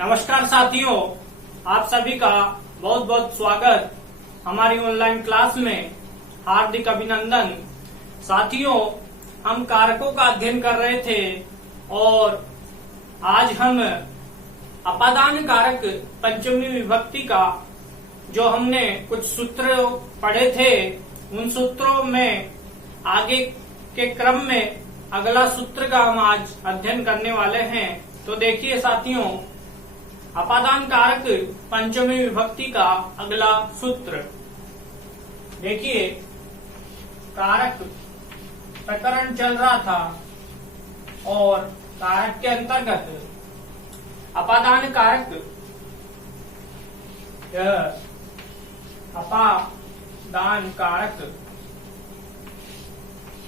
नमस्कार साथियों, आप सभी का बहुत बहुत स्वागत हमारी ऑनलाइन क्लास में। हार्दिक अभिनंदन। साथियों, हम कारकों का अध्ययन कर रहे थे और आज हम अपादान कारक पंचमी विभक्ति का जो हमने कुछ सूत्र पढ़े थे, उन सूत्रों में आगे के क्रम में अगला सूत्र का हम आज अध्ययन करने वाले हैं। तो देखिए साथियों, अपादान कारक पंचमी विभक्ति का अगला सूत्र देखिए। कारक प्रकरण चल रहा था और कारक के अंतर्गत अपादान कारक, अपादान कारक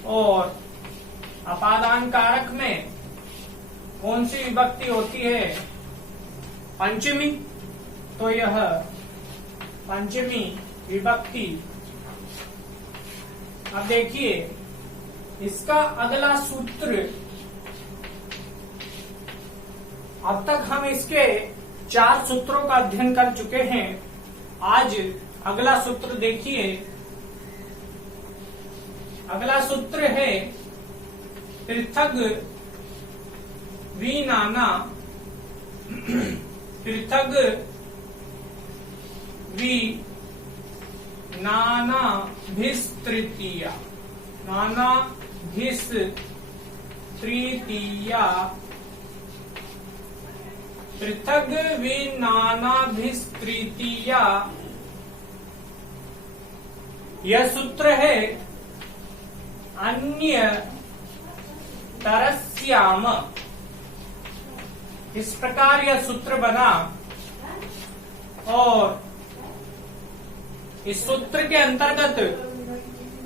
और अपादान कारक में कौन सी विभक्ति होती है? पंचमी। तो यह पंचमी विभक्ति। अब देखिए, इसका अगला सूत्र, अब तक हम इसके 4 सूत्रों का अध्ययन कर चुके हैं। आज अगला सूत्र देखिए। अगला सूत्र है पृथक विनाना, पृथक नानाभिस्तृतीया, नानाभिस्तृतीया, पृथक विनानाभिस्तृतीया। यह सूत्र है अन्य तरस्याम। इस प्रकार यह सूत्र बना और इस सूत्र के अंतर्गत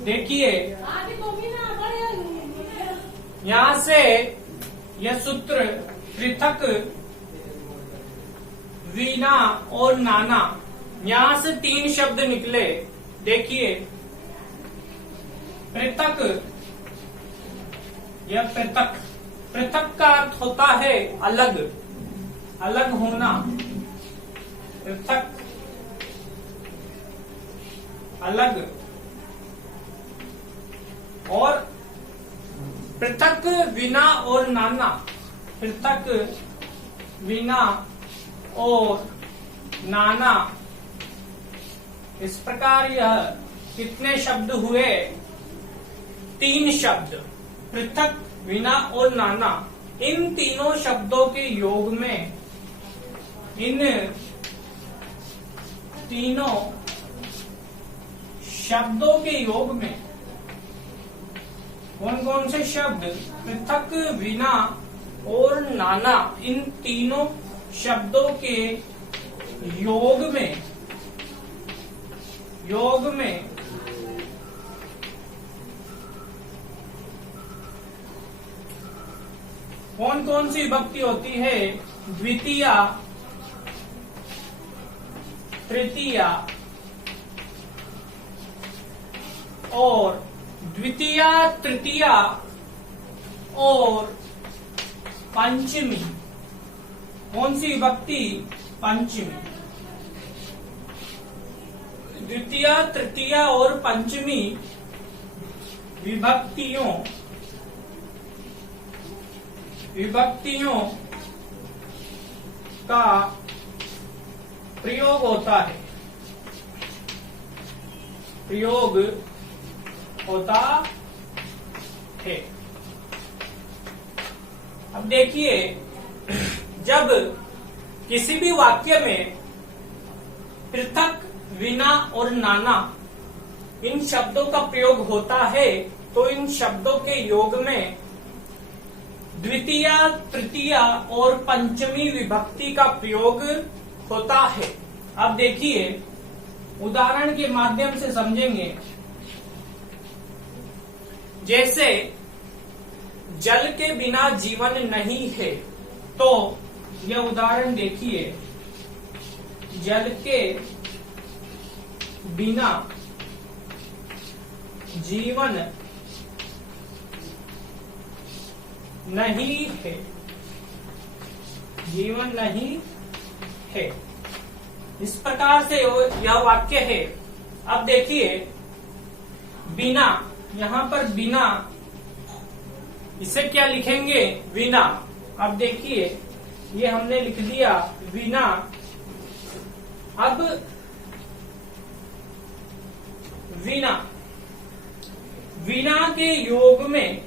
देखिए, यहां से यह सूत्र पृथक, वीना और नाना, यहां से 3 शब्द निकले। देखिए, पृथक, यह पृथक, पृथक का अर्थ होता है अलग, अलग होना। पृथक, अलग। और पृथक विना और नाना, पृथक विना और नाना। इस प्रकार यह कितने शब्द हुए? 3 शब्द, पृथक, विना और नाना। इन तीनों शब्दों के योग में, इन तीनों शब्दों के योग में कौन कौन से शब्द? पृथक, विना और नाना। इन तीनों शब्दों के योग में कौन कौन सी विभक्ति होती है? द्वितीया, तृतीया और द्वितीया, तृतीया और पंचमी। कौन सी विभक्ति? पंचमी। द्वितीया, तृतीया और पंचमी विभक्तियों का प्रयोग होता है, प्रयोग होता है। अब देखिए, जब किसी भी वाक्य में पृथक, विना और नाना इन शब्दों का प्रयोग होता है, तो इन शब्दों के योग में द्वितीया, तृतीया और पंचमी विभक्ति का प्रयोग होता है। अब देखिए, उदाहरण के माध्यम से समझेंगे। जैसे जल के बिना जीवन नहीं है, तो यह उदाहरण देखिए। जल के बिना जीवन नहीं है, जीवन नहीं है। इस प्रकार से यह वाक्य है। अब देखिए बिना, यहाँ पर बिना, इसे क्या लिखेंगे? बिना। अब देखिए ये हमने लिख दिया बिना। अब बिना, बिना के योग में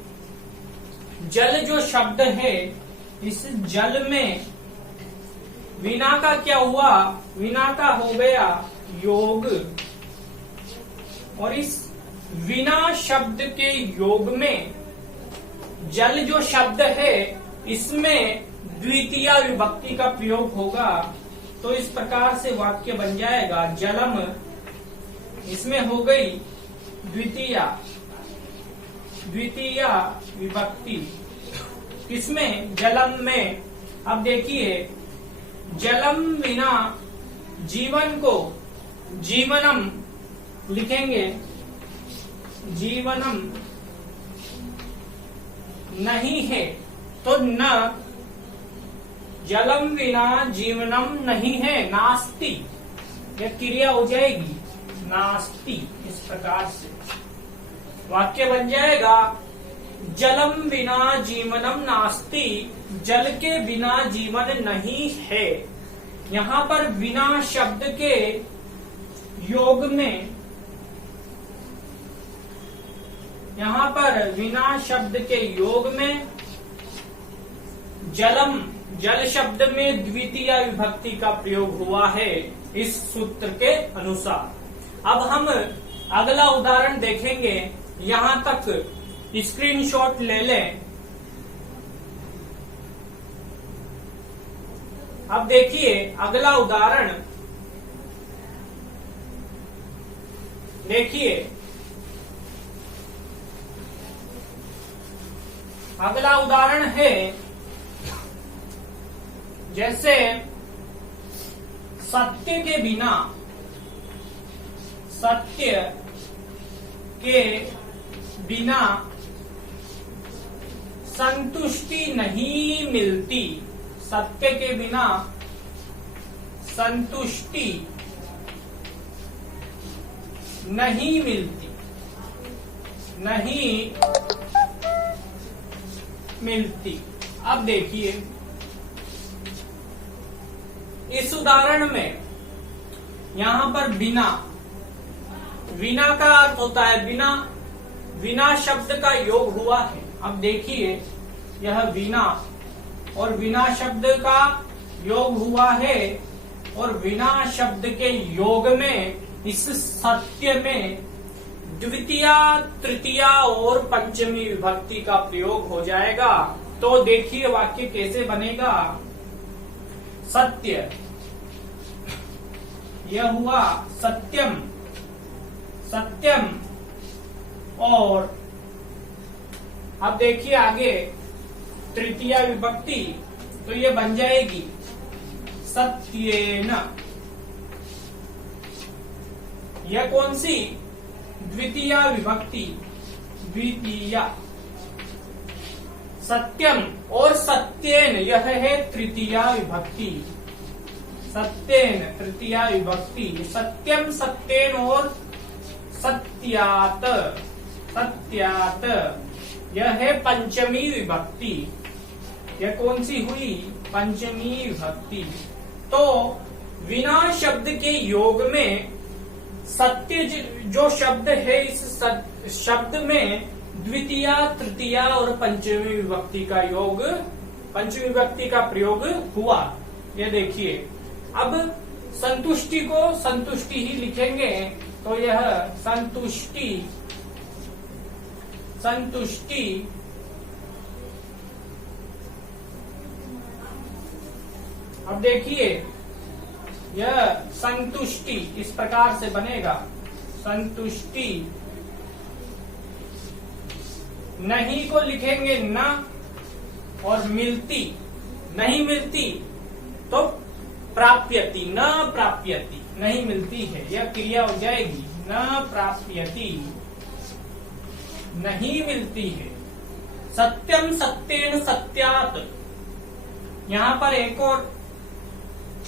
जल जो शब्द है, इस जल में बिना का क्या हुआ? बिना का हो गया योग। और इस बिना शब्द के योग में जल जो शब्द है, इसमें द्वितीय विभक्ति का प्रयोग होगा। तो इस प्रकार से वाक्य बन जाएगा जलम, इसमें हो गई द्वितीय विभक्ति। किसमें? जलम में। अब देखिए जलम बिना जीवन को जीवनम लिखेंगे। जीवनम नहीं है तो न, जलम बिना जीवनम नहीं है, नास्ति। यह क्रिया हो जाएगी नास्ति। इस प्रकार से वाक्य बन जाएगा जलम बिना जीवनम नास्ति, जल के बिना जीवन नहीं है। यहाँ पर बिना शब्द के योग में, यहाँ पर बिना शब्द के योग में जलम, जल शब्द में द्वितीय विभक्ति का प्रयोग हुआ है इस सूत्र के अनुसार। अब हम अगला उदाहरण देखेंगे। यहाँ तक स्क्रीनशॉट ले लें। अब देखिए अगला उदाहरण, देखिए अगला उदाहरण है जैसे सत्य के बिना, सत्य के बिना संतुष्टि नहीं मिलती। सत्य के बिना संतुष्टि नहीं मिलती, नहीं मिलती। अब देखिए इस उदाहरण में यहाँ पर बिना, बिना का अर्थ होता है बिना, बिना शब्द का योग हुआ है। अब देखिए यह बिना और बिना शब्द का योग हुआ है, और बिना शब्द के योग में इस सत्य में द्वितीय, तृतीय और पंचमी विभक्ति का प्रयोग हो जाएगा। तो देखिए वाक्य कैसे बनेगा। सत्य, यह हुआ सत्यम, सत्यम। और अब देखिए आगे तृतीय विभक्ति, तो ये बन जाएगी सत्येन। यह कौन सी? द्वितीय विभक्ति, द्वितीय। सत्यम और सत्येन, यह है तृतीय विभक्ति। सत्येन तृतीय विभक्ति, सत्यम, सत्येन और सत्यात, सत्यात, यह है पंचमी विभक्ति। यह कौन सी हुई? पंचमी विभक्ति। तो बिना शब्द के योग में सत्य जो शब्द है, इस शब्द में द्वितीय, तृतीय और पंचमी विभक्ति का योग, पंचमी विभक्ति का प्रयोग हुआ। ये देखिए अब संतुष्टि को संतुष्टि ही लिखेंगे। तो यह संतुष्टि, संतुष्टि। अब देखिए यह संतुष्टि इस प्रकार से बनेगा, संतुष्टि। नहीं को लिखेंगे न, और मिलती, नहीं मिलती तो प्राप्यति, न प्राप्यति, नहीं मिलती है, यह क्रिया हो जाएगी न प्राप्यति, नहीं मिलती है। सत्यम, सत्येन, सत्यात। यहाँ पर एक और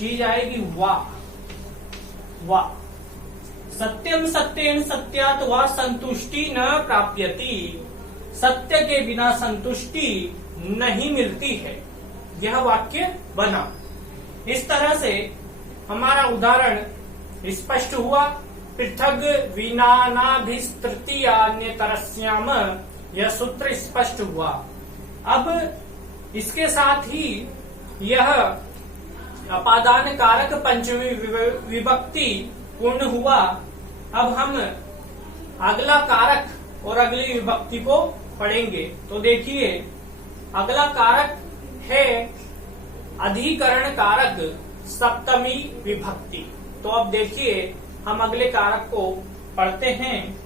चीज आएगी वा। वा सत्यम सत्येन सत्यात वा संतुष्टि न प्राप्यति। सत्य के बिना संतुष्टि नहीं मिलती है। यह वाक्य बना। इस तरह से हमारा उदाहरण स्पष्ट हुआ। पृथग विनानाभिस्तृतीयान्यतरस्याम, यह सूत्र स्पष्ट हुआ। अब इसके साथ ही यह अपादान कारक पंचमी विभक्ति पूर्ण हुआ। अब हम अगला कारक और अगली विभक्ति को पढ़ेंगे। तो देखिए, अगला कारक है अधिकरण कारक सप्तमी विभक्ति। तो अब देखिए, हम अगले कारक को पढ़ते हैं।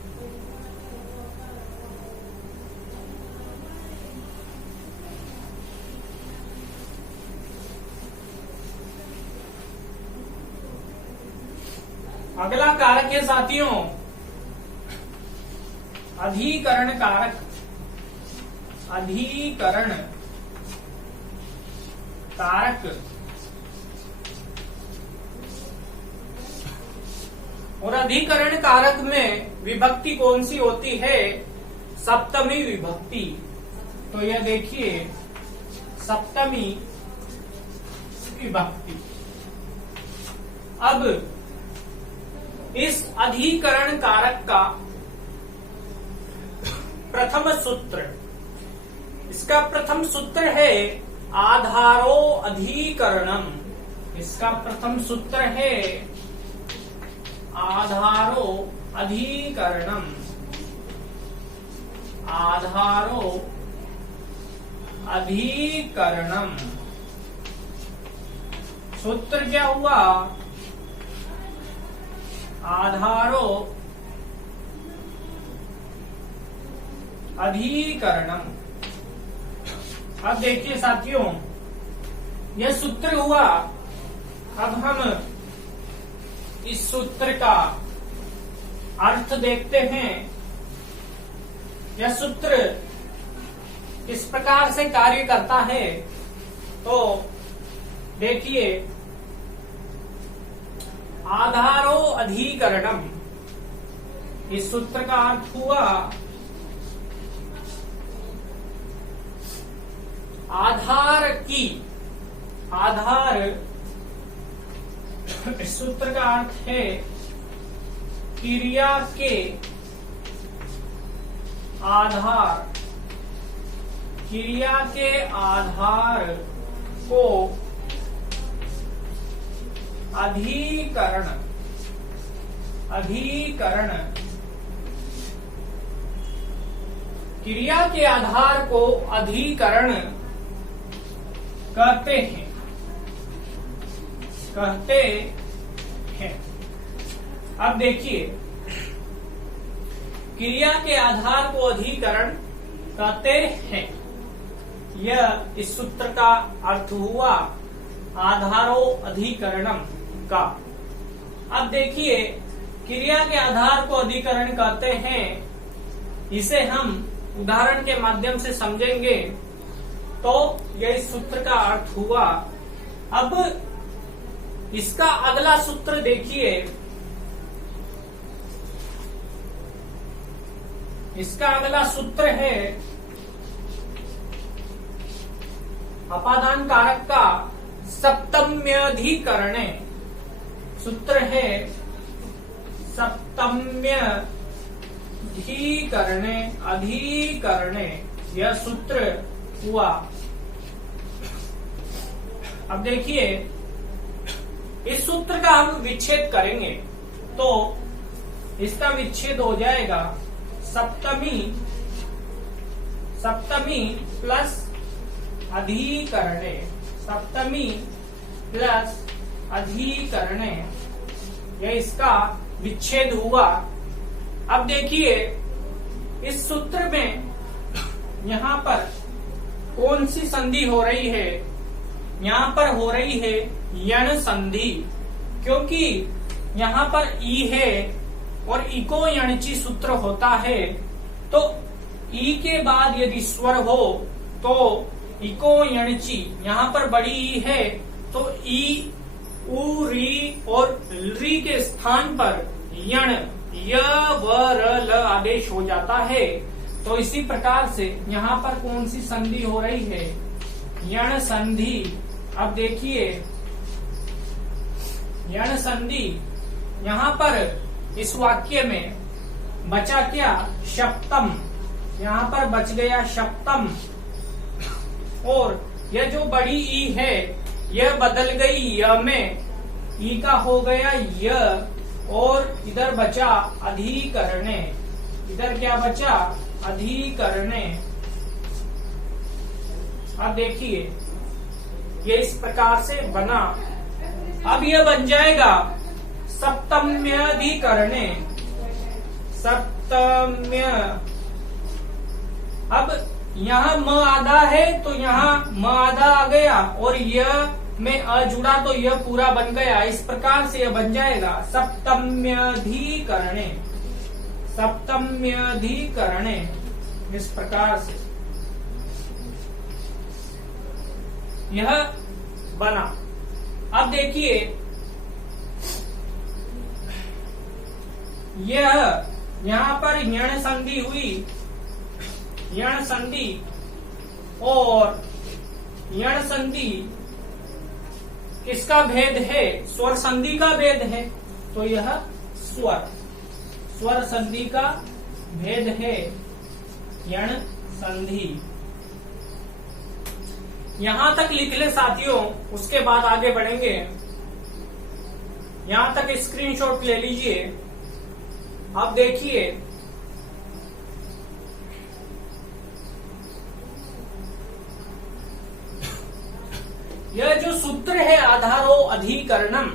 अगला कारक है साथियों अधिकरण कारक। अधिकरण कारक और अधिकरण कारक में विभक्ति कौन सी होती है? सप्तमी विभक्ति। तो यह देखिए सप्तमी विभक्ति। अब इस अधिकरण कारक का प्रथम सूत्र, इसका प्रथम सूत्र है आधारो अधिकरणम। इसका प्रथम सूत्र है आधारो अधिकरणम। आधारो अधिकरणम। सूत्र क्या हुआ? आधारो अधिकरणम। अब देखिए साथियों, यह सूत्र हुआ। अब हम इस सूत्र का अर्थ देखते हैं। यह सूत्र किस प्रकार से कार्य करता है? तो देखिए, आधारो अधिकरणम, इस सूत्र का अर्थ हुआ आधार की, आधार, इस सूत्र का अर्थ है क्रिया के आधार, क्रिया के आधार को अधिकरण, अधिकरण, क्रिया के आधार को अधिकरण कहते हैं, कहते हैं। अब देखिए, क्रिया के आधार को अधिकरण कहते हैं, यह इस सूत्र का अर्थ हुआ आधारो अधिकरणम का। अब देखिए, क्रिया के आधार को अधिकरण कहते हैं, इसे हम उदाहरण के माध्यम से समझेंगे। तो यह इस सूत्र का अर्थ हुआ। अब इसका अगला सूत्र देखिए, इसका अगला सूत्र है अपादान कारक का सप्तम्यधिकरणे। सूत्र है सप्तम्यधिकरणे, अधिकरणे, यह सूत्र हुआ। अब देखिए, इस सूत्र का हम विच्छेद करेंगे तो इसका विच्छेद हो जाएगा सप्तमी, सप्तमी प्लस अधिकरणे, सप्तमी प्लस अधिकरणे, यह इसका विच्छेद हुआ। अब देखिए, इस सूत्र में यहाँ पर कौन सी संधि हो रही है? यहाँ पर हो रही है यण संधि, क्योंकि यहाँ पर ई है और इको यणची सूत्र होता है। तो ई के बाद यदि स्वर हो तो इको यणची, यहाँ पर बड़ी ई है तो ई उ री और री के स्थान पर यण य व र ल आदेश हो जाता है। तो इसी प्रकार से यहाँ पर कौन सी संधि हो रही है? यण संधि। अब देखिए यण संधि, यहाँ पर इस वाक्य में बचा क्या? सप्तम। यहाँ पर बच गया सप्तम। और यह जो बड़ी ई है यह बदल गई य में, ई का हो गया य, और इधर बचा अधिकरणे। इधर क्या बचा? अधिकरणे। अब देखिए ये इस प्रकार से बना। अब यह बन जाएगा सप्तम्यधिकरणे। सप्तम्य। अब यहाँ म आधा है तो यहाँ म आधा आ गया, और यह में अ जुड़ा तो यह पूरा बन गया। इस प्रकार से यह बन जाएगा सप्तम्यधिकरणे। सप्तम्यधिकरणे। इस प्रकार से यह बना। अब देखिए यह यहाँ पर यण संधि हुई। यण संधि और यण संधि किसका भेद है? स्वर संधि का भेद है। तो यह स्वर संधि का भेद है, यण संधि। यहां तक लिख ले साथियों, उसके बाद आगे बढ़ेंगे। यहां तक स्क्रीनशॉट ले लीजिए। अब देखिए यह जो सूत्र है आधारो अधिकरणम,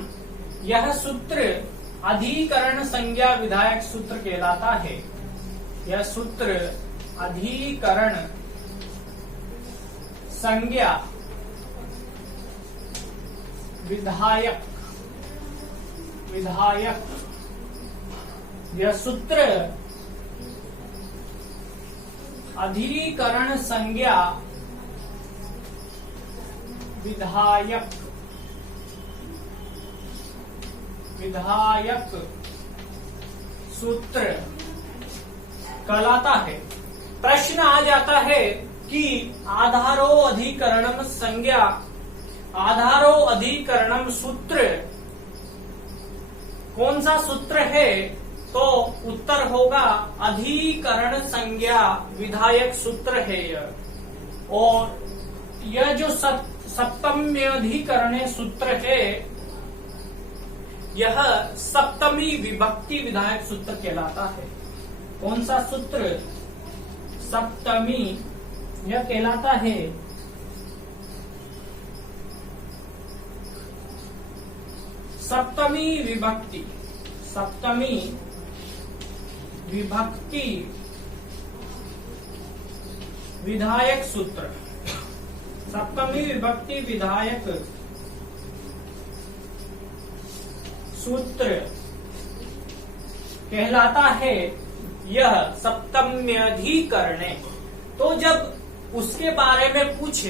यह सूत्र अधिकरण संज्ञा विधायक सूत्र कहलाता है। यह सूत्र अधिकरण संज्ञा विधायक यह सूत्र अधिकरण संज्ञा विधायक सूत्र कहलाता है। प्रश्न आ जाता है कि आधारो अधिकरणम संज्ञा, आधारो अधिकरणम सूत्र कौन सा सूत्र है? तो उत्तर होगा अधिकरण संज्ञा विधायक सूत्र है यह। और यह जो सप्तम्यधिकरणे सूत्र है यह सप्तमी विभक्ति विधायक सूत्र कहलाता है। कौन सा सूत्र? सप्तमी। यह कहलाता है सप्तमी विभक्ति। सप्तमी विभक्ति विधायक सूत्र। सप्तमी विभक्ति विधायक सूत्र कहलाता है यह सप्तम्यधिकरणे। तो जब उसके बारे में पूछे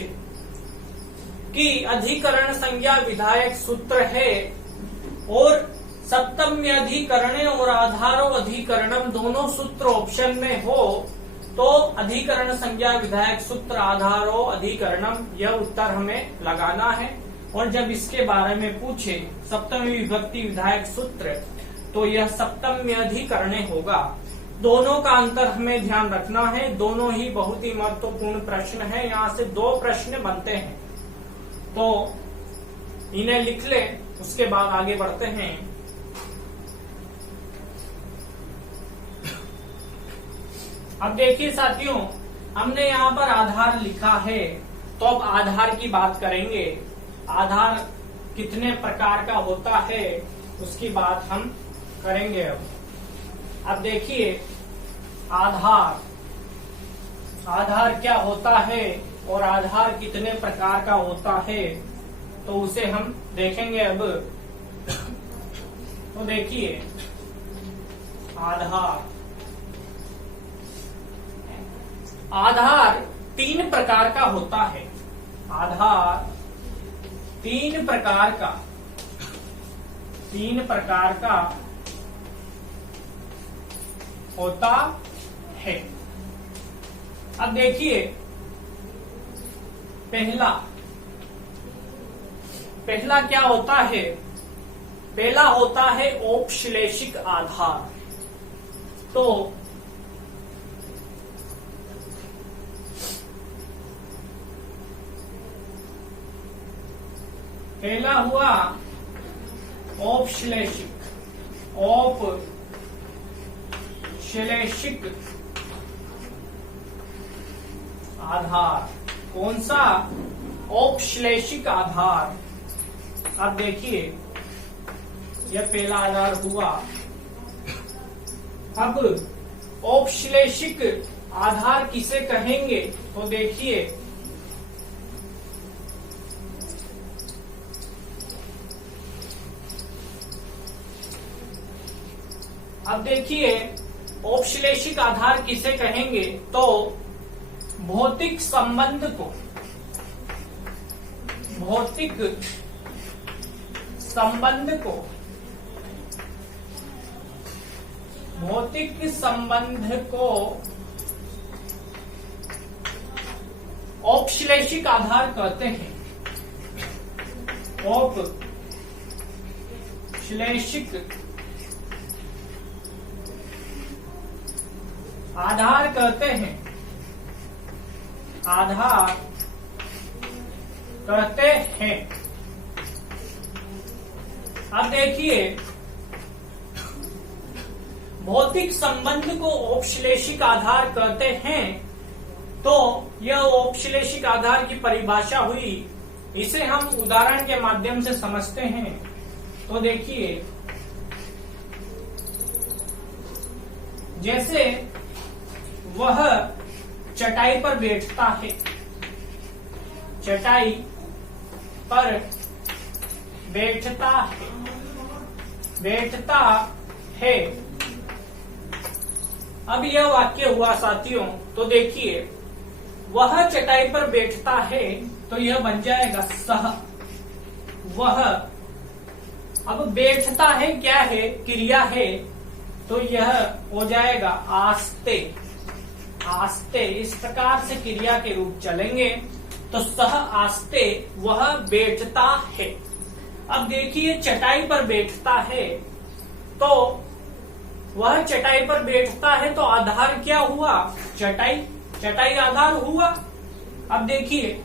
कि अधिकरण संज्ञा विधायक सूत्र है और सप्तम्यधिकरणे और आधारो अधिकरणम दोनों सूत्र ऑप्शन में हो, तो अधिकरण संज्ञा विधायक सूत्र आधारो अधिकरणम यह उत्तर हमें लगाना है। और जब इसके बारे में पूछे सप्तमी विभक्ति विधायक सूत्र, तो यह सप्तम्यधिकरणे होगा। दोनों का अंतर हमें ध्यान रखना है। दोनों ही बहुत ही महत्वपूर्ण प्रश्न है। यहाँ से 2 प्रश्न बनते हैं, तो इन्हें लिख ले, उसके बाद आगे बढ़ते हैं। अब देखिए साथियों, हमने यहाँ पर आधार लिखा है, तो अब आधार की बात करेंगे। आधार कितने प्रकार का होता है उसकी बात हम करेंगे। अब देखिए आधार क्या होता है और आधार कितने प्रकार का होता है, तो उसे हम देखेंगे। अब तो देखिए आधार 3 प्रकार का होता है। आधार 3 प्रकार का तीन प्रकार का होता है। अब देखिए पहला क्या होता है? पहला होता है औपश्लेषिक आधार। तो पहला हुआ औपश्लेषिक आधार। कौन सा? औपश्लेषिक आधार। अब देखिए यह पहला आधार हुआ। अब औपश्लेषिक आधार किसे कहेंगे? तो देखिए औपश्लेषिक आधार किसे कहेंगे? तो भौतिक संबंध को औपश्लेषिक आधार कहते हैं। औपश्लेषिक आधार कहते हैं। अब देखिए भौतिक संबंध को औपश्लेषिक आधार कहते हैं। तो यह औपश्लेषिक आधार की परिभाषा हुई। इसे हम उदाहरण के माध्यम से समझते हैं। तो देखिए जैसे वह चटाई पर बैठता है। अब यह वाक्य हुआ साथियों। तो देखिए वह चटाई पर बैठता है, तो यह बन जाएगा सह। वह, अब बैठता है क्या है? क्रिया है, तो यह हो जाएगा आस्ते। इस प्रकार से क्रिया के रूप चलेंगे। तो सह आस्ते, वह बैठता है। अब देखिए चटाई पर बैठता है, तो वह चटाई पर बैठता है, तो आधार क्या हुआ? चटाई आधार हुआ। अब देखिए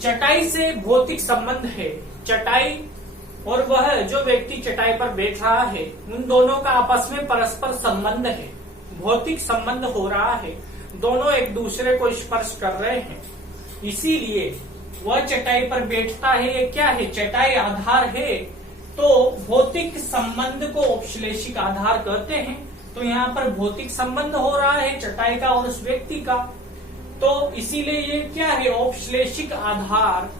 चटाई से भौतिक संबंध है। चटाई और वह जो व्यक्ति चटाई पर बैठ रहा है, उन दोनों का आपस में परस्पर संबंध है, भौतिक संबंध हो रहा है। दोनों एक दूसरे को स्पर्श कर रहे हैं। इसीलिए वह चटाई पर बैठता है। ये क्या है? चटाई आधार है। तो भौतिक संबंध को औपश्लेषिक आधार कहते हैं। तो यहाँ पर भौतिक संबंध हो रहा है चटाई का और उस व्यक्ति का। तो इसीलिए ये क्या है? औपश्लेषिक आधार।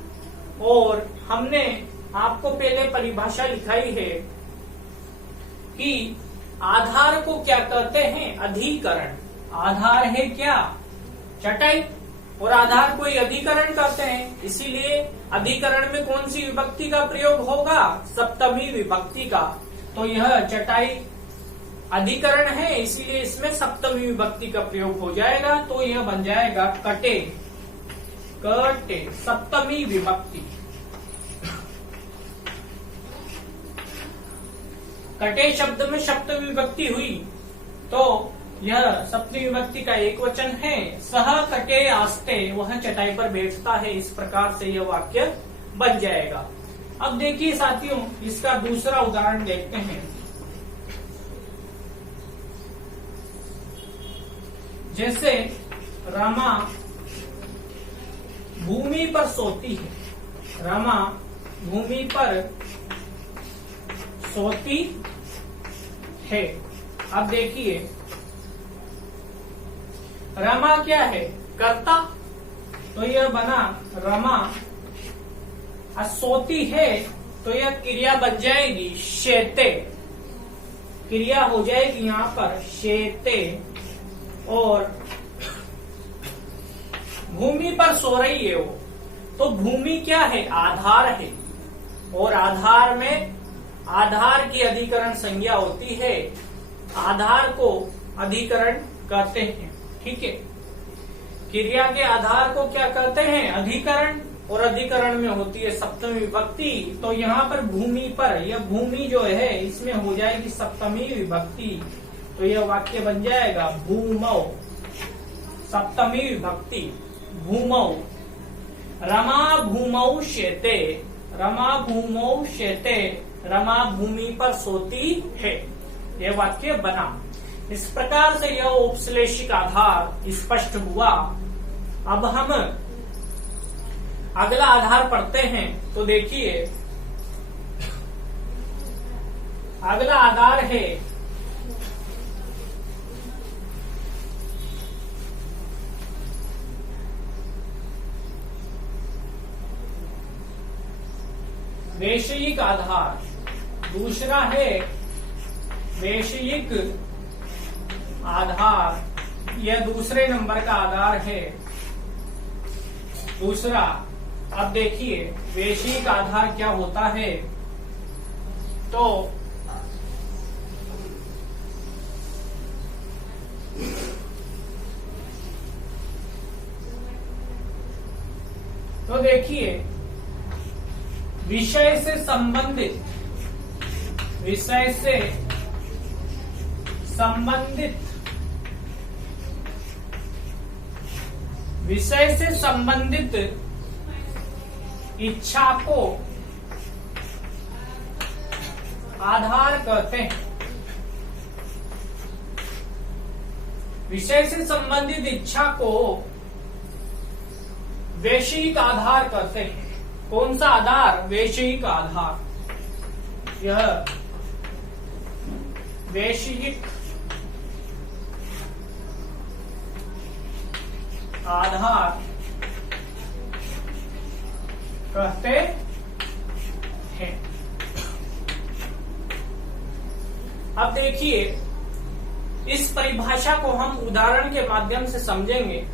और हमने आपको पहले परिभाषा लिखाई है कि आधार को क्या कहते हैं? अधिकरण। आधार है क्या? चटाई, और आधार को ही अधिकरण कहते हैं। इसीलिए अधिकरण में कौन सी विभक्ति का प्रयोग होगा? सप्तमी विभक्ति का। तो यह चटाई अधिकरण है, इसीलिए इसमें सप्तमी विभक्ति का प्रयोग हो जाएगा। तो यह बन जाएगा कटे, सप्तमी विभक्ति। कटे शब्द में सप्तमी विभक्ति हुई, तो यह सप्तमी विभक्ति का एक वचन है। सह कटे आस्ते, वह चटाई पर बैठता है। इस प्रकार से यह वाक्य बन जाएगा। अब देखिए साथियों, इसका दूसरा उदाहरण देखते हैं। जैसे रमा भूमि पर सोती है। रमा भूमि पर सोती है। अब देखिए रमा क्या है? कर्ता। तो यह बना रमा। सोती है, तो यह क्रिया बन जाएगी शेते। क्रिया हो जाएगी यहाँ पर शेते। और भूमि पर सो रही है वो, तो भूमि क्या है? आधार है। और आधार में आधार की अधिकरण संज्ञा होती है, आधार को अधिकरण कहते हैं। ठीक है, क्रिया के आधार को क्या कहते हैं? अधिकरण, और अधिकरण में होती है सप्तमी विभक्ति। तो यहाँ पर भूमि पर, यह भूमि जो है इसमें हो जाएगी सप्तमी विभक्ति। तो यह वाक्य बन जाएगा भूमौ, सप्तमी विभक्ति भूमौ। रमा भूमौ शेते, रमा भूमौ शेते, रमा भूमि पर सोती है। यह वाक्य बना। इस प्रकार से यह औपश्लेषिक आधार स्पष्ट हुआ। अब हम अगला आधार पढ़ते हैं। तो देखिए, अगला आधार है वैषयिक आधार, दूसरा है वैषयिक आधार। यह दूसरे नंबर का आधार है, दूसरा। अब देखिए वैषयिक आधार क्या होता है। तो देखिए विषय से संबंधित, विषय से संबंधित, विषय से संबंधित इच्छा को आधार कहते हैं। विषय से संबंधित इच्छा को वैषयिक आधार कहते हैं। कौन सा आधार? वैषयिक आधार। यह वैषयिक आधार कहते हैं। अब देखिए इस परिभाषा को हम उदाहरण के माध्यम से समझेंगे।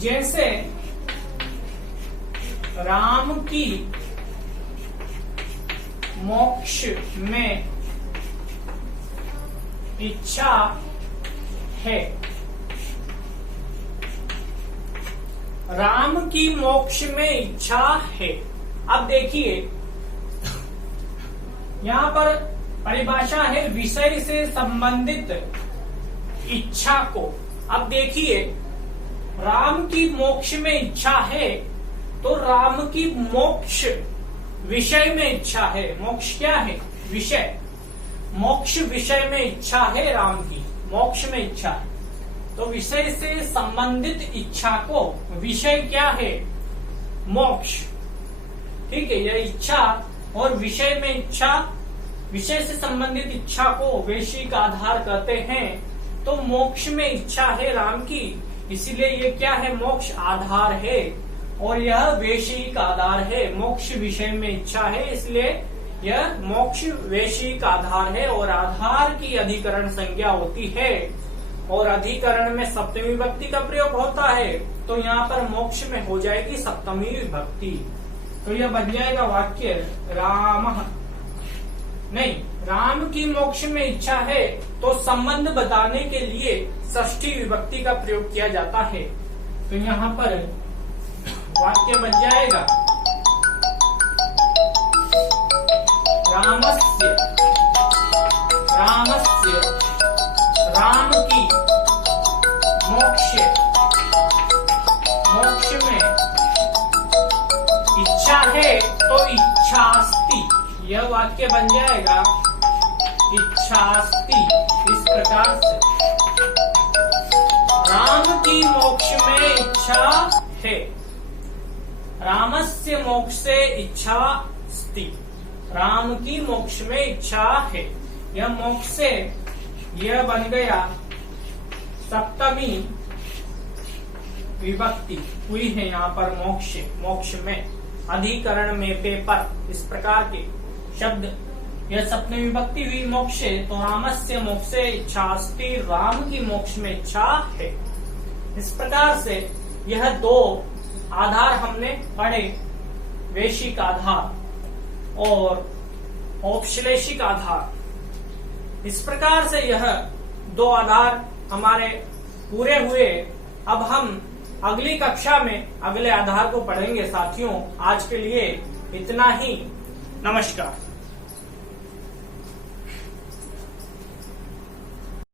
जैसे राम की मोक्ष में इच्छा है, राम की मोक्ष में इच्छा है। अब देखिए यहाँ पर परिभाषा है विषय से संबंधित इच्छा को। अब देखिए राम की मोक्ष में इच्छा है, तो राम की मोक्ष विषय में इच्छा है। मोक्ष क्या है? विषय। मोक्ष विषय में इच्छा है, राम की मोक्ष में इच्छा है। तो विषय से संबंधित इच्छा को, विषय क्या है? मोक्ष। ठीक है, यह इच्छा और विषय में इच्छा, विषय से संबंधित इच्छा को वैषयिक आधार कहते हैं। तो मोक्ष में इच्छा है राम की, इसीलिए ये क्या है? मोक्ष आधार है। और यह वैषयिक आधार है। मोक्ष विषय में इच्छा है, इसलिए यह मोक्ष वैषयिक आधार है। और आधार की अधिकरण संज्ञा होती है, और अधिकरण में सप्तमी विभक्ति का प्रयोग होता है। तो यहाँ पर मोक्ष में हो जाएगी सप्तमी विभक्ति। तो यह बन जाएगा वाक्य राम की मोक्ष में इच्छा है। तो संबंध बताने के लिए षष्ठी विभक्ति का प्रयोग किया जाता है। तो यहाँ पर वाक्य बन जाएगा रामस्य राम की मोक्ष में इच्छा है, तो इच्छास्ति। यह वाक्य बन जाएगा इच्छास्ति। इस प्रकार से राम की मोक्ष में इच्छा है, रामस्य मोक्षे इच्छास्ति। राम की मोक्ष में इच्छा है। यह मोक्षे, यह बन गया सप्तमी विभक्ति हुई है यहाँ पर मोक्ष में, अधिकरण में पेपर, इस प्रकार के शब्द यह सप्तमी विभक्ति हुई मोक्षे, तो रामस्य मोक्षे इच्छा अस्ति, राम की मोक्ष में इच्छा है। इस प्रकार से यह दो आधार हमने पढ़े, वैशिक आधार और औपश्लेषिक आधार। इस प्रकार से यह दो आधार हमारे पूरे हुए। अब हम अगली कक्षा में अगले आधार को पढ़ेंगे साथियों। आज के लिए इतना ही। नमस्कार।